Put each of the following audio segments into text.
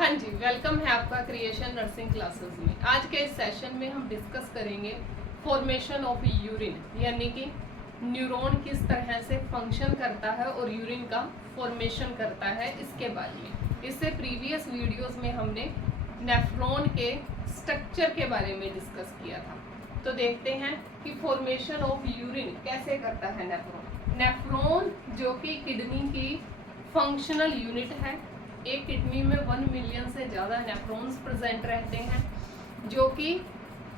हाँ जी, वेलकम है आपका क्रिएशन नर्सिंग क्लासेस में। आज के इस सेशन में हम डिस्कस करेंगे फॉर्मेशन ऑफ यूरिन, यानी कि न्यूरॉन किस तरह से फंक्शन करता है और यूरिन का फॉर्मेशन करता है, इसके बारे में। इससे प्रीवियस वीडियोस में हमने नेफ्रॉन के स्ट्रक्चर के बारे में डिस्कस किया था। तो देखते हैं कि फॉर्मेशन ऑफ यूरिन कैसे करता है नेफ्रॉन। नेफ्रॉन जो कि किडनी की फंक्शनल यूनिट है। एक किडनी में 1 मिलियन से ज़्यादा नेफ्रॉन्स प्रेजेंट रहते हैं, जो कि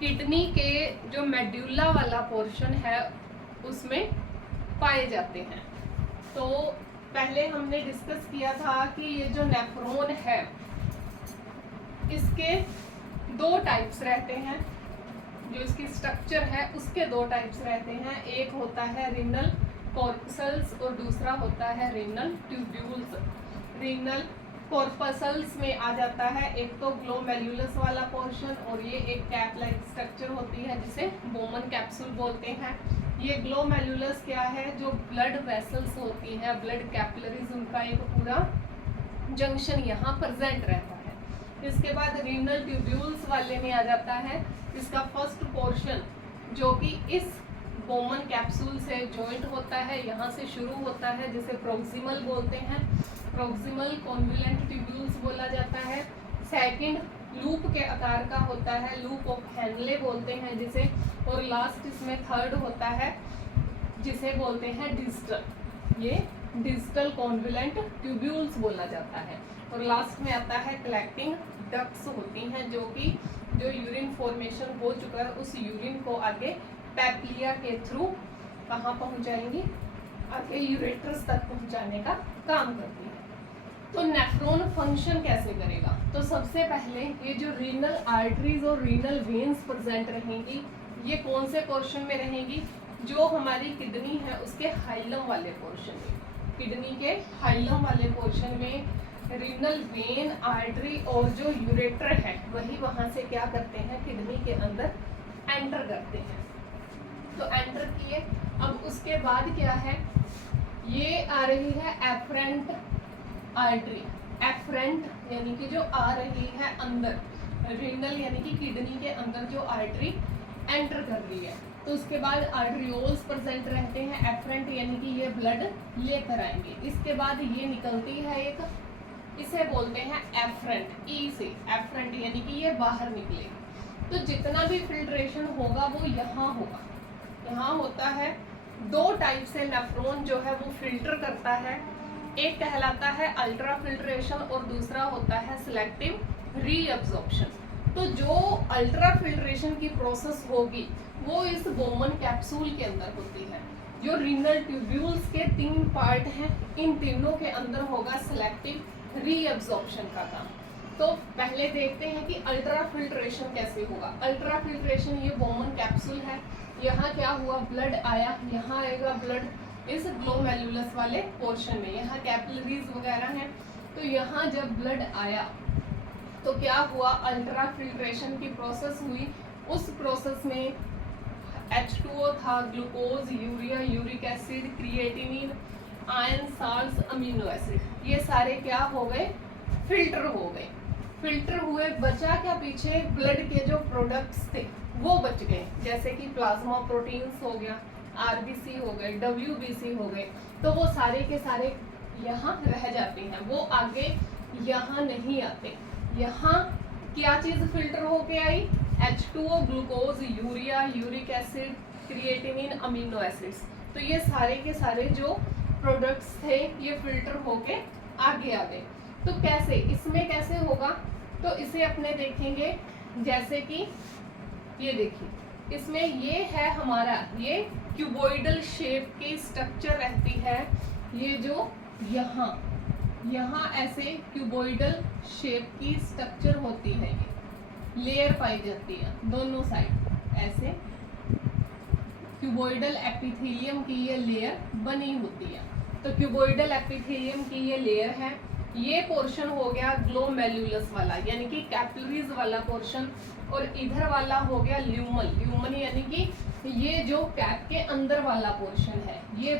किडनी के जो मेड्यूला वाला पोर्शन है उसमें पाए जाते हैं। तो पहले हमने डिस्कस किया था कि ये जो नेफ्रॉन है इसके 2 टाइप्स रहते हैं। जो इसकी स्ट्रक्चर है उसके 2 टाइप्स रहते हैं। एक होता है रीनल कॉर्पसल्स और दूसरा होता है रीनल ट्यूब्यूल्स। रीनल कॉर्पसल्स में आ जाता है एक तो ग्लोमेरुलस वाला पोर्शन, और ये एक कैप लाइक स्ट्रक्चर होती है जिसे बोमन कैप्सूल बोलते हैं। ये ग्लोमेरुलस क्या है, जो ब्लड वेसल्स होती हैं, ब्लड कैपिलरीज, उनका एक पूरा जंक्शन यहाँ प्रेजेंट रहता है। इसके बाद रीनल ट्यूब्यूल्स वाले में आ जाता है इसका फर्स्ट पोर्शन, जो कि इस बोमन कैप्सूल से जॉइंट होता है, यहाँ से शुरू होता है, जिसे प्रोक्सिमल बोलते हैं। प्रोक्सिमल कॉन्वोल्यूलेंट ट्यूब्यूल्स बोला जाता है। सेकंड लूप के आकार का होता है, लूप ऑफ हेनले बोलते हैं जिसे। और लास्ट इसमें थर्ड होता है जिसे बोलते हैं डिस्टल। ये डिस्टल कॉन्वोल्यूलेंट ट्यूब्यूल्स बोला जाता है। और लास्ट में आता है कलेक्टिंग डक्ट्स होती हैं, जो कि जो यूरिन फॉर्मेशन हो चुका है उस यूरिन को आगे पैप्लिया के थ्रू कहाँ पहुँचाएंगी, आगे यूरेट्रस तक पहुँचाने का काम करती है। तो नेफ्रॉन फंक्शन कैसे करेगा? तो सबसे पहले ये जो रीनल आर्टरीज और रीनल वेन्स प्रेजेंट रहेंगी, ये कौन से पोर्शन में रहेंगी? जो हमारी किडनी है उसके हाइलम वाले पोर्शन में। किडनी के हाइलम वाले पोर्शन में रीनल वेन, आर्टरी और जो यूरेटर है वही वहाँ से क्या करते हैं, किडनी के अंदर एंटर करते हैं। तो एंटर किए, अब उसके बाद क्या है, ये आ रही है एफरेंट आर्टरी। एफरेंट यानी कि जो आ रही है अंदर, रीनल यानी कि किडनी के अंदर जो आर्टरी एंटर कर रही है। तो उसके बाद आर्टरियोल्स प्रेजेंट रहते हैं। एफरेंट यानी कि ये ब्लड लेकर आएंगे। इसके बाद ये निकलती है एक, इसे बोलते हैं एफरेंट, ई से। एफरेंट यानी कि ये बाहर निकलेगी। तो जितना भी फिल्ट्रेशन होगा वो यहाँ होगा। यहाँ होता है 2 टाइप से नेफ्रॉन जो है वो फिल्टर करता है। एक कहलाता है अल्ट्रा फिल्ट्रेशन और दूसरा होता है सिलेक्टिव रीअब्जॉर्प्शन। तो जो अल्ट्रा फिल्ट्रेशन की प्रोसेस होगी वो इस बोमन कैप्सूल के अंदर होती है। जो रीनल ट्यूब्यूल्स के 3 पार्ट हैं, इन तीनों के अंदर होगा सिलेक्टिव रीअब्जॉर्प्शन का काम। तो पहले देखते हैं कि अल्ट्रा फिल्ट्रेशन कैसे होगा। अल्ट्रा फिल्ट्रेशन, ये बोमन कैप्सूल है, यहाँ क्या हुआ, ब्लड आया, यहाँ आएगा ब्लड इस ग्लोमेरुलस वाले पोर्शन में, यहाँ कैपिलरीज वगैरह हैं। तो यहाँ जब ब्लड आया तो क्या हुआ, अल्ट्रा फिल्ट्रेशन की प्रोसेस हुई। उस प्रोसेस में H2O था, glucose, urea, uric acid, creatinine, iron salts, amino acid, ये सारे क्या हो गए, फिल्टर हो गए। फिल्टर हुए, बचा क्या पीछे, ब्लड के जो प्रोडक्ट्स थे वो बच गए, जैसे कि प्लाज्मा प्रोटीन्स हो गया, आरबीसी हो गए, डब्ल्यूबीसी हो गए। तो वो सारे के सारे यहाँ रह जाते हैं, वो आगे यहाँ नहीं आते। यहाँ क्या चीज़ फिल्टर होके आई, H2O, glucose, urea, uric acid, creatinine, amino acids. तो ये सारे के सारे जो प्रोडक्ट्स थे ये फिल्टर होके आगे आ गए। तो कैसे, इसमें कैसे होगा, तो इसे अपने देखेंगे। जैसे कि ये देखिए, इसमें ये है हमारा, ये क्यूबॉइडल शेप की स्ट्रक्चर रहती है। ये जो यहाँ ऐसे क्यूबॉइडल शेप की स्ट्रक्चर होती है, ये लेयर पाई जाती है दोनों साइड, ऐसे क्यूबॉइडल एपिथेलियम की ये लेयर बनी होती है। तो क्यूबॉइडल एपिथेलियम की ये लेयर है। ये पोर्शन हो गया ग्लोमेरुलस वाला, यानी कि कैपिलरीज वाला पोर्शन, और इधर वाला हो गया ल्यूमन। ल्यूमन यानी कि ये जो कैप के अंदर वाला पोर्शन है, ये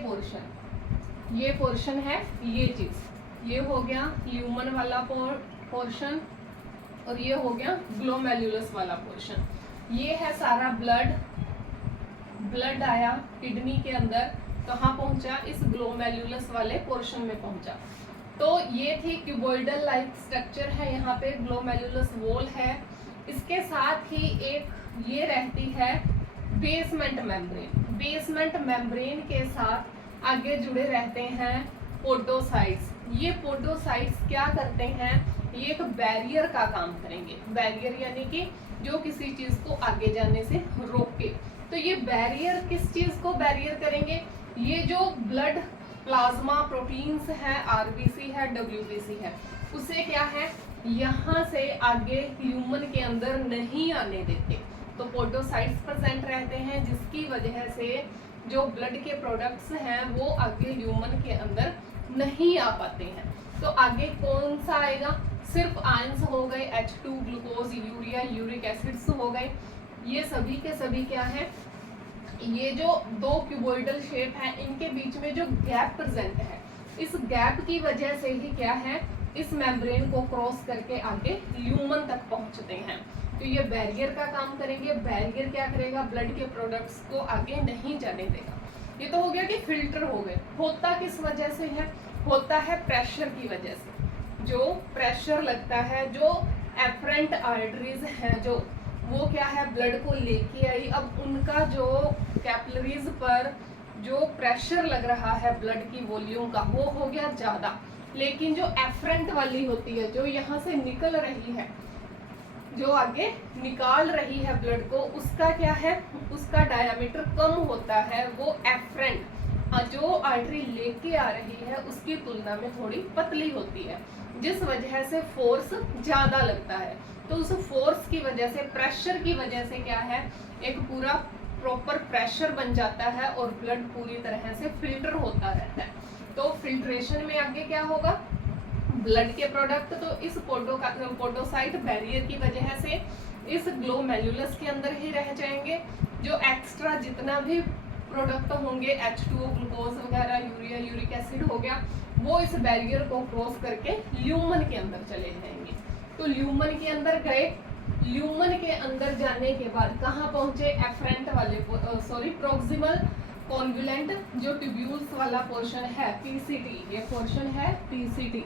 पोर्शन है, ये चीज, ये हो गया ल्यूमन वाला पोर्शन और ये हो गया ग्लोमेरुलस वाला पोर्शन। ये है सारा ब्लड आया किडनी के अंदर, कहाँ पहुंचा, इस ग्लोमेरुलस वाले पोर्शन में पहुंचा। तो ये थी क्यूबॉइडल लाइक स्ट्रक्चर है, यहाँ पे ग्लोमेरुलस वॉल है। इसके साथ ही एक ये रहती है बेसमेंट मेम्ब्रेन। बेसमेंट मेम्ब्रेन के साथ आगे जुड़े रहते हैं पोडोसाइट्स। ये पोडोसाइट्स क्या करते हैं, ये एक बैरियर का काम करेंगे। बैरियर यानी कि जो किसी चीज को आगे जाने से रोके। तो ये बैरियर किस चीज को बैरियर करेंगे, ये जो ब्लड प्लाज्मा प्रोटीन्स है, आरबीसी है, डब्ल्यूबीसी है, उसे क्या है यहाँ से आगे ह्यूमन के अंदर नहीं आने देते। तो पोडोसाइट्स प्रेजेंट रहते हैं, जिसकी वजह से जो ब्लड के प्रोडक्ट्स हैं वो आगे ह्यूमन के अंदर नहीं आ पाते हैं। तो आगे कौन सा आएगा, सिर्फ आयंस हो गए, H2 glucose, urea, uric acids हो गए। ये सभी के सभी क्या है, ये जो दो क्यूबॉइडल शेप है इनके बीच में जो गैप प्रेजेंट है, इस गैप की वजह से ही क्या है, इस मेम्ब्रेन को क्रॉस करके आगे ल्यूमन तक पहुंचते हैं। तो ये बैरियर का काम करेंगे। बैरियर क्या करेगा, ब्लड के प्रोडक्ट्स को आगे नहीं जाने देगा। ये तो हो गया कि फिल्टर हो गए। होता किस वजह से है, होता है प्रेशर की वजह से। जो प्रेशर लगता है, जो एफरेंट आर्टरीज हैं जो, वो क्या है ब्लड को लेके आई, अब उनका जो कैपिलरीज पर जो प्रेशर लग रहा है ब्लड की वॉल्यूम का, वो हो गया ज़्यादा। लेकिन जो एफरेंट वाली होती है, जो यहाँ से निकल रही है, जो आगे निकाल रही है ब्लड को, उसका क्या है, उसका डायामीटर कम होता है। वो एफरेंट जो आर्टरी लेके आ रही है उसकी तुलना में थोड़ी पतली होती है, जिस वजह से फोर्स ज़्यादा लगता है। तो उस फोर्स की वजह से, प्रेशर की वजह से क्या है, एक पूरा प्रॉपर प्रेशर बन जाता है और ब्लड पूरी तरह से फिल्टर होता रहता है। तो फिल्ट्रेशन में आगे क्या होगा, ब्लड के प्रोडक्ट तो इस पोडोसाइट बैरियर की वजह से इस ग्लोमेरुलस के अंदर ही रह जाएंगे। जो एक्स्ट्रा जितना भी प्रोडक्ट होंगे, H2O ग्लूकोज वगैरह, यूरिया, यूरिक एसिड हो गया, वो इस बैरियर को क्रॉस करके ल्यूमन के अंदर चले जाएंगे। तो ल्यूमन के अंदर गए, ल्यूमन के अंदर जाने के बाद कहाँ पहुंचे, एफरेंट वाले प्रोक्सिमल कॉन्वुलेंट जो ट्यूब्यूल्स वाला पोर्शन है, पीसीटी, ये पोर्शन है पीसीटी,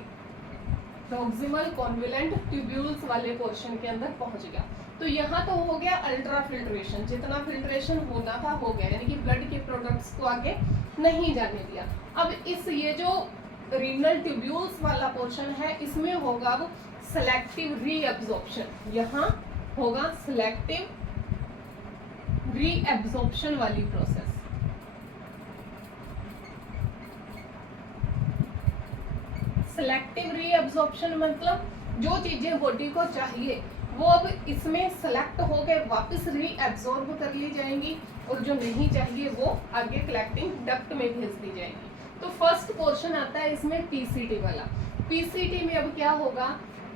प्रोक्सिमल कॉन्वुलेंट ट्यूब्यूल्स वाले पोर्शन के अंदर पहुंच गया। तो यहाँ तो हो गया अल्ट्रा फिल्ट्रेशन, जितना फिल्ट्रेशन होना था हो गया, यानी कि ब्लड के प्रोडक्ट्स को आगे नहीं जाने दिया। अब इस ये जो रीनल ट्यूब्यूल्स वाला पोर्शन है, इसमें होगा वो सेलेक्टिव रीअब्जॉर्प्शन। यहाँ होगा सेलेक्टिव रीअब्जॉर्प्शन वाली प्रोसेस। सेलेक्टिव रीअब्जॉर्प्शन मतलब जो चीजें बॉडी को चाहिए वो अब इसमें सेलेक्ट होकर वापस रीअब्जॉर्ब कर ली जाएंगी, और जो नहीं चाहिए वो आगे कलेक्टिंग डक्ट में भेज दी जाएंगी। तो फर्स्ट पोर्शन आता है इसमें पीसीटी वाला। पीसीटी में अब क्या होगा,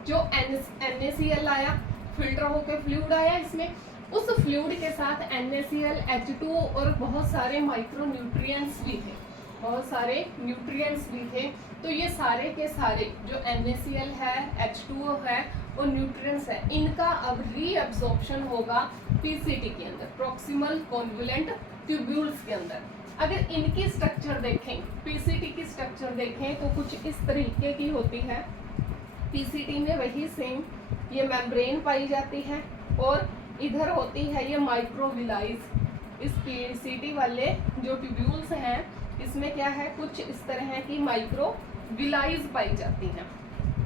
जो NaCl आया, फिल्टर होकर फ्लूइड आया, इसमें उस फ्लूइड के साथ NaCl, H2O और बहुत सारे माइक्रो न्यूट्रिएंट्स भी थे, बहुत सारे न्यूट्रिएंट्स भी थे। तो ये सारे के सारे जो NaCl है, H2O है और न्यूट्रिएंट्स है, इनका अब रीअब्जॉर्प्शन होगा पीसीटी के अंदर, प्रॉक्सिमल कॉन्वुलेंट ट्यूब्यूल्स के अंदर। अगर इनकी स्ट्रक्चर देखें, पीसीटी की स्ट्रक्चर देखें तो कुछ इस तरीके की होती है। पीसीटी में वही सेम ये मेम्ब्रेन पाई जाती है, और इधर होती है ये माइक्रोविलाइज। इस पीसीटी वाले जो ट्यूब्यूल्स हैं, इसमें क्या है, कुछ इस तरह की माइक्रोविलाइज पाई जाती हैं।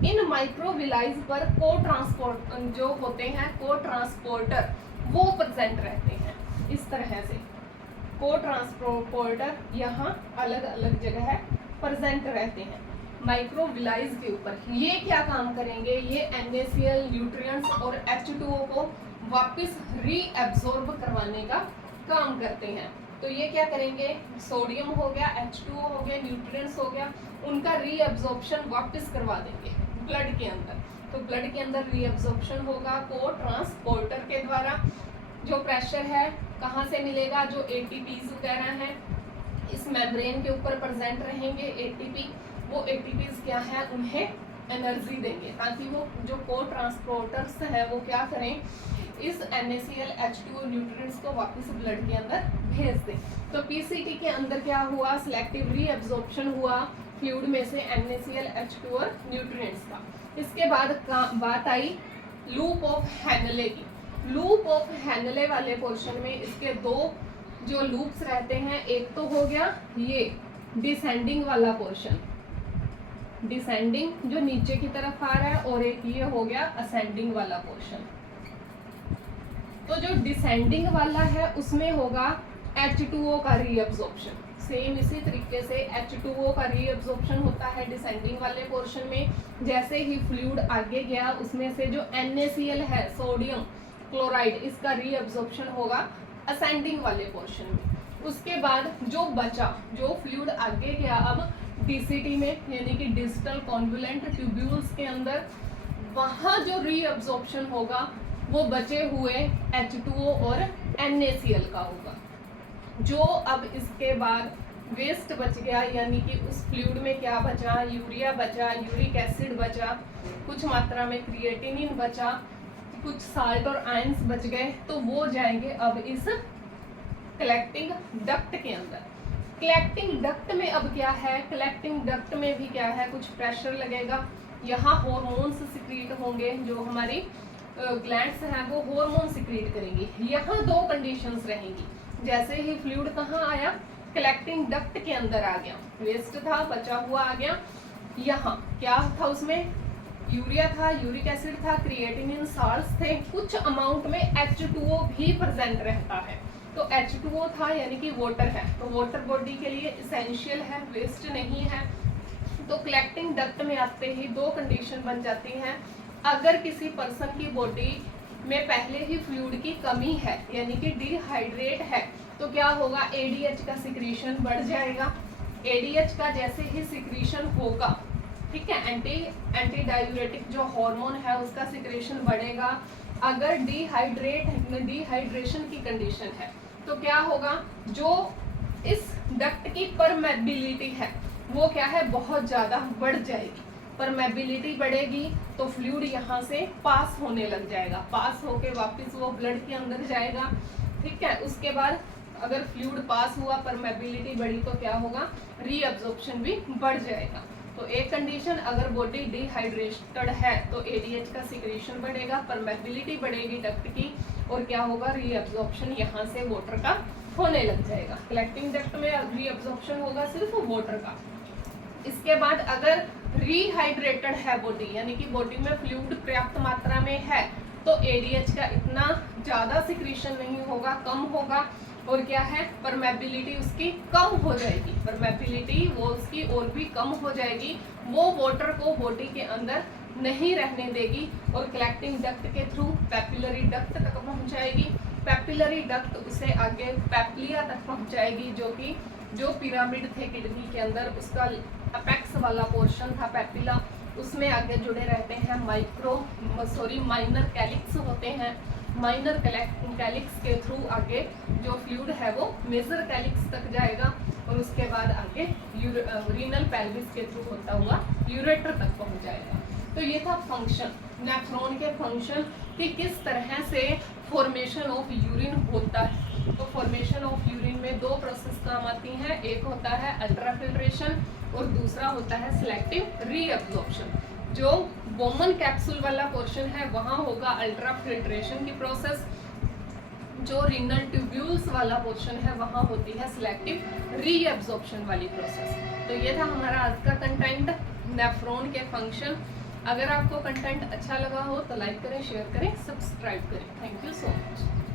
इन माइक्रोविलाइज पर को ट्रांसपोर्ट जो होते हैं, को ट्रांसपोर्टर, वो प्रेजेंट रहते हैं इस तरह से। को ट्रांसपोर्टर यहाँ अलग अलग जगह प्रेजेंट रहते हैं माइक्रोविलाइज के ऊपर। ये क्या काम करेंगे, ये NaCl, न्यूट्रिएंट्स और H2O को वापस रीअब्जॉर्ब करवाने का काम करते हैं। तो ये क्या करेंगे, सोडियम हो गया, H2O हो गया, न्यूट्रिएंट्स हो गया, उनका रीअब्जॉर्प्शन वापस करवा देंगे ब्लड के अंदर। तो ब्लड के अंदर रीअब्जॉर्प्शन होगा को ट्रांसपोर्टर के द्वारा। जो प्रेशर है कहाँ से मिलेगा, जो ATPs वगैरह हैं इस मेम्ब्रेन के ऊपर प्रेजेंट रहेंगे, ATP, वो ATPs क्या है, उन्हें एनर्जी देंगे, ताकि वो जो को ट्रांसपोर्टर्स है वो क्या करें, इस NaCl H2O न्यूट्रिएंट्स को वापस ब्लड के अंदर भेज दें। तो पीसीटी के अंदर क्या हुआ, सिलेक्टिव रीअब्जॉर्प्शन हुआ फ्लूइड में से NaCl H2O न्यूट्रिएंट्स का। इसके बाद बात आई लूप ऑफ हेनले की। लूप ऑफ हेनले वाले पोर्शन में इसके दो जो लूप्स रहते हैं, एक तो हो गया ये डिसेंडिंग वाला पोर्शन, डिसेंडिंग जो नीचे की तरफ आ रहा है, और एक ये हो गया असेंडिंग वाला पोर्शन। तो जो डिसेंडिंग वाला है उसमें होगा H2O का रीअब्जॉर्प्शन। सेम इसी तरीके से H2O का रीअब्जॉर्प्शन होता है डिसेंडिंग वाले पोर्शन में। जैसे ही फ्लूइड आगे गया उसमें से जो NaCl है, सोडियम क्लोराइड, इसका रीअब्जॉर्प्शन होगा असेंडिंग वाले पोर्शन में। उसके बाद जो बचा, जो फ्लूइड आगे गया अब DCT में, यानी कि डिजिटल कॉन्वोलेंट ट्यूब्यूल्स के अंदर, वहाँ जो रीअब्जॉर्प्शन होगा वो बचे हुए H2O और NaCl का होगा। जो अब इसके बाद वेस्ट बच गया, यानी कि उस फ्लूइड में क्या बचा, यूरिया बचा, यूरिक एसिड बचा, कुछ मात्रा में क्रिएटिनिन बचा, कुछ साल्ट और आयंस बच गए, तो वो जाएंगे अब इस कलेक्टिंग डक्ट के अंदर। कलेक्टिंग डक्ट में अब क्या है, कलेक्टिंग डक्ट में भी क्या है, कुछ प्रेशर लगेगा, यहाँ हार्मोन्स सिक्रीट होंगे, जो हमारी ग्लैंड्स हैं वो हार्मोन सिक्रीट करेंगी। यहाँ दो कंडीशंस रहेंगी। जैसे ही फ्लूइड कहाँ आया, कलेक्टिंग डक्ट के अंदर आ गया, वेस्ट था, बचा हुआ आ गया, यहाँ क्या था, उसमें यूरिया था, यूरिक एसिड था, क्रिएटिनिन, साल्ट्स थे, कुछ अमाउंट में H2O भी प्रेजेंट रहता है। तो H2O था यानी कि वाटर है, तो वाटर बॉडी के लिए इसेंशियल है, वेस्ट नहीं है। तो कलेक्टिंग डक्ट में आते ही दो कंडीशन बन जाती हैं। अगर किसी पर्सन की बॉडी में पहले ही फ्लूइड की कमी है, यानी कि डिहाइड्रेट है, तो क्या होगा, ADH का सिक्रीशन बढ़ जाएगा। ADH का जैसे ही सिक्रीशन होगा, ठीक है, एंटी डायूरेटिक जो हार्मोन है उसका सिक्रीशन बढ़ेगा। अगर डिहाइड्रेशन की कंडीशन है तो क्या होगा, जो इस डक्ट की परमेबिलिटी है वो क्या है, बहुत ज़्यादा बढ़ जाएगी। परमेबिलिटी बढ़ेगी तो फ्लूइड यहाँ से पास होने लग जाएगा, पास होके वापस वो ब्लड के अंदर जाएगा, ठीक है। उसके बाद अगर फ्लूइड पास हुआ, परमेबिलिटी बढ़ी, तो क्या होगा, रीअब्जॉर्प्शन भी बढ़ जाएगा। तो एक कंडीशन, अगर बॉडी डिहाइड्रेटेड है तो ADH का सिक्रीशन बढ़ेगा, परमेबिलिटी बढ़ेगी डक्ट की, और क्या होगा, रीअब्जॉर्प्शन यहाँ से वाटर का होने लग जाएगा। कलेक्टिंग डक्ट में रीअब्जॉर्प्शन होगा सिर्फ वाटर का। इसके बाद अगर रिहाइड्रेटेड है बॉडी, यानी कि बॉडी में फ्लूइड पर्याप्त मात्रा में है, तो ADH का इतना ज़्यादा सिक्रीशन नहीं होगा, कम होगा, और क्या है, परमेबिलिटी उसकी कम हो जाएगी, परमेबिलिटी वो उसकी और भी कम हो जाएगी, वो वाटर को बॉडी के अंदर नहीं रहने देगी, और कलेक्टिंग डक्ट के थ्रू पैपिलरी डक्ट तक पहुंचाएगी। पैपिलरी डक्ट उसे आगे पैपिलिया तक पहुंचाएगी, जो कि जो पिरामिड थे किडनी के अंदर, उसका अपेक्स वाला पोर्शन था पैपिला, उसमें आगे जुड़े रहते हैं माइनर कैलिक्स होते हैं। माइनर कैलिक्स के थ्रू आगे जो फ्लूइड है वो मेजर कैलिक्स तक जाएगा, और उसके बाद आगे रीनल पेल्विस के थ्रू होता हुआ यूरेटर तक पहुंच जाएगा। तो ये था फंक्शन, नेफ्रॉन के फंक्शन कि किस तरह से फॉर्मेशन ऑफ यूरिन होता है। तो फॉर्मेशन ऑफ यूरिन में दो प्रोसेस काम आती हैं, एक होता है अल्ट्राफिल्ट्रेशन और दूसरा होता है सिलेक्टिव रीअब्जॉर्प्शन। जो बोमन कैप्सूल वाला पोर्शन है वहाँ होगा अल्ट्राफिल्ट्रेशन की प्रोसेस, जो रीनल ट्यूब्यूल्स वाला पोर्शन है वहाँ होती है सिलेक्टिव रीअब्जॉर्प्शन वाली प्रोसेस। तो ये था हमारा आज का कंटेंट, नेफ्रॉन के फंक्शन। अगर आपको कंटेंट अच्छा लगा हो तो लाइक करें, शेयर करें, सब्सक्राइब करें। Thank you so much.